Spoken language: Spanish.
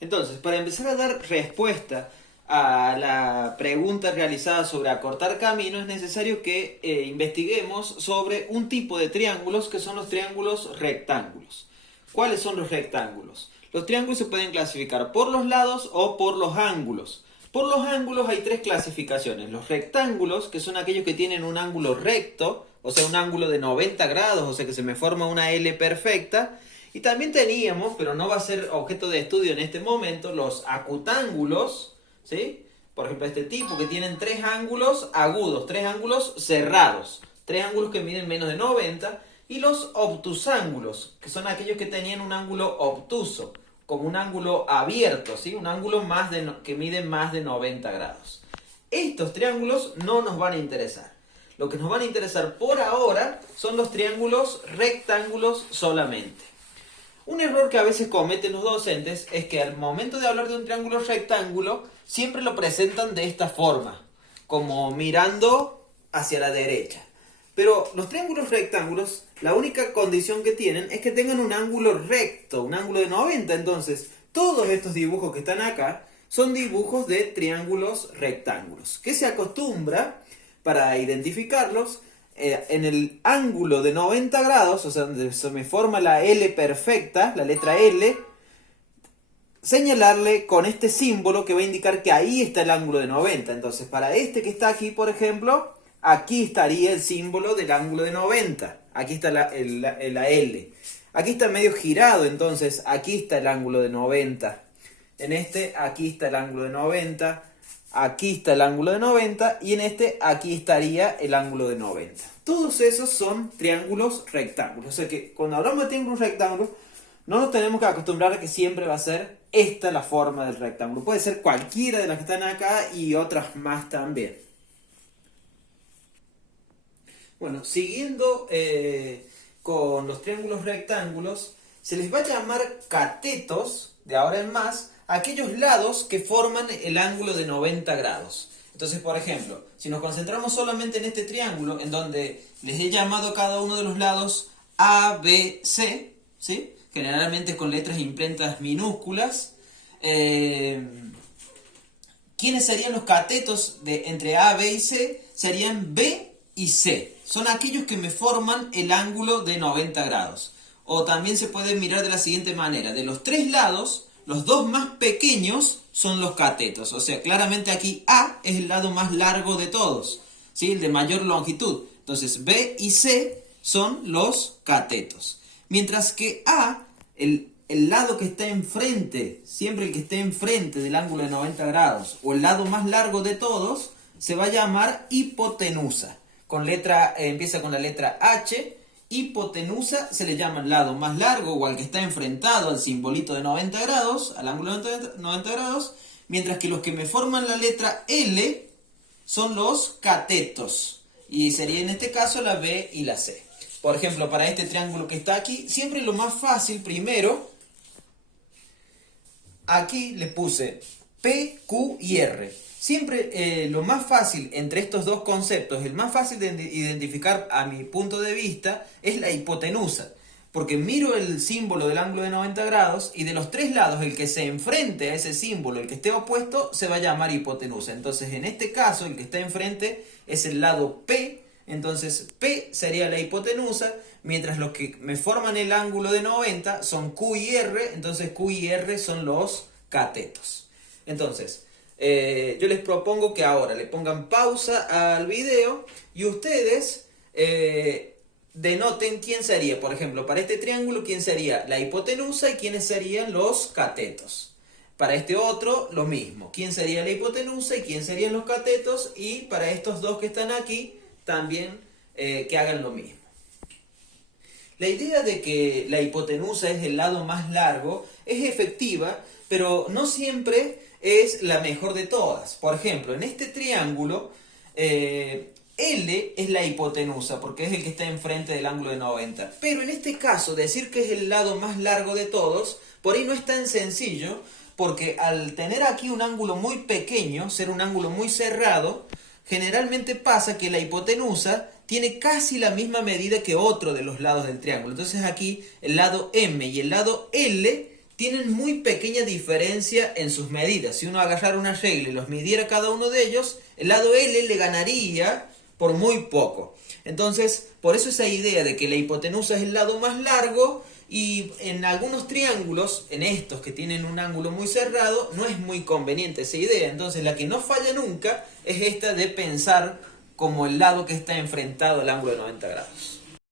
Entonces, para empezar a dar respuesta a la pregunta realizada sobre acortar camino, es necesario que investiguemos sobre un tipo de triángulos que son los triángulos rectángulos. ¿Cuáles son los rectángulos? Los triángulos se pueden clasificar por los lados o por los ángulos. Por los ángulos hay tres clasificaciones. Los rectángulos, que son aquellos que tienen un ángulo recto, o sea, un ángulo de 90 grados, o sea que se me forma una L perfecta. Y también teníamos, pero no va a ser objeto de estudio en este momento, los acutángulos, ¿sí? Por ejemplo, este tipo que tienen tres ángulos agudos, tres ángulos cerrados, tres ángulos que miden menos de 90, y los obtusángulos, que son aquellos que tenían un ángulo obtuso, como un ángulo abierto, ¿sí? Un ángulo que mide más de 90 grados. Estos triángulos no nos van a interesar. Lo que nos van a interesar por ahora son los triángulos rectángulos solamente. Un error que a veces cometen los docentes es que al momento de hablar de un triángulo rectángulo, siempre lo presentan de esta forma, como mirando hacia la derecha. Pero los triángulos rectángulos, la única condición que tienen es que tengan un ángulo recto, un ángulo de 90. Entonces, todos estos dibujos que están acá son dibujos de triángulos rectángulos. ¿Qué se acostumbra para identificarlos? En el ángulo de 90 grados, o sea, donde se me forma la L perfecta, la letra L, señalarle con este símbolo que va a indicar que ahí está el ángulo de 90. Entonces, para este que está aquí, por ejemplo, aquí estaría el símbolo del ángulo de 90. Aquí está la L. Aquí está medio girado, entonces aquí está el ángulo de 90. En este, aquí está el ángulo de 90. Aquí está el ángulo de 90 y en este aquí estaría el ángulo de 90. Todos esos son triángulos rectángulos. O sea que cuando hablamos de triángulos rectángulos, no nos tenemos que acostumbrar a que siempre va a ser esta la forma del rectángulo. Puede ser cualquiera de las que están acá y otras más también. Bueno, siguiendo con los triángulos rectángulos, se les va a llamar catetos de ahora en más aquellos lados que forman el ángulo de 90 grados. Entonces, por ejemplo, si nos concentramos solamente en este triángulo, en donde les he llamado a cada uno de los lados A, B, C, ¿sí? Generalmente con letras imprentas minúsculas, ¿quiénes serían los catetos entre A, B y C? Serían B y C. Son aquellos que me forman el ángulo de 90 grados. O también se puede mirar de la siguiente manera. De los tres lados, los dos más pequeños son los catetos. O sea, claramente aquí A es el lado más largo de todos, ¿sí? El de mayor longitud. Entonces B y C son los catetos. Mientras que A, el lado que está enfrente, siempre el que esté enfrente del ángulo de 90 grados, o el lado más largo de todos, se va a llamar hipotenusa. Empieza con la letra H. Hipotenusa se le llama al lado más largo o al que está enfrentado al simbolito de 90 grados, al ángulo de 90 grados, mientras que los que me forman la letra L son los catetos, y sería en este caso la B y la C. Por ejemplo, para este triángulo que está aquí, siempre lo más fácil primero, aquí le puse P, Q y R. Siempre lo más fácil entre estos dos conceptos, el más fácil de identificar a mi punto de vista, es la hipotenusa. Porque miro el símbolo del ángulo de 90 grados y de los tres lados, el que se enfrente a ese símbolo, el que esté opuesto, se va a llamar hipotenusa. Entonces, en este caso, el que está enfrente es el lado P. Entonces, P sería la hipotenusa, mientras los que me forman el ángulo de 90 son Q y R. Entonces, Q y R son los catetos. Entonces, yo les propongo que ahora le pongan pausa al video y ustedes denoten quién sería, por ejemplo, para este triángulo, quién sería la hipotenusa y quiénes serían los catetos. Para este otro, lo mismo, quién sería la hipotenusa y quién serían los catetos, y para estos dos que están aquí, también que hagan lo mismo. La idea de que la hipotenusa es el lado más largo es efectiva, pero no siempre es la mejor de todas. Por ejemplo, en este triángulo, L es la hipotenusa porque es el que está enfrente del ángulo de 90. Pero en este caso, decir que es el lado más largo de todos, por ahí no es tan sencillo, porque al tener aquí un ángulo muy pequeño, ser un ángulo muy cerrado, generalmente pasa que la hipotenusa tiene casi la misma medida que otro de los lados del triángulo. Entonces aquí el lado M y el lado L tienen muy pequeña diferencia en sus medidas. Si uno agarrara una regla y los midiera cada uno de ellos, el lado L le ganaría por muy poco. Entonces, por eso esa idea de que la hipotenusa es el lado más largo, y en algunos triángulos, en estos que tienen un ángulo muy cerrado, no es muy conveniente esa idea. Entonces la que no falla nunca es esta de pensar como el lado que está enfrentado al ángulo de 90 grados.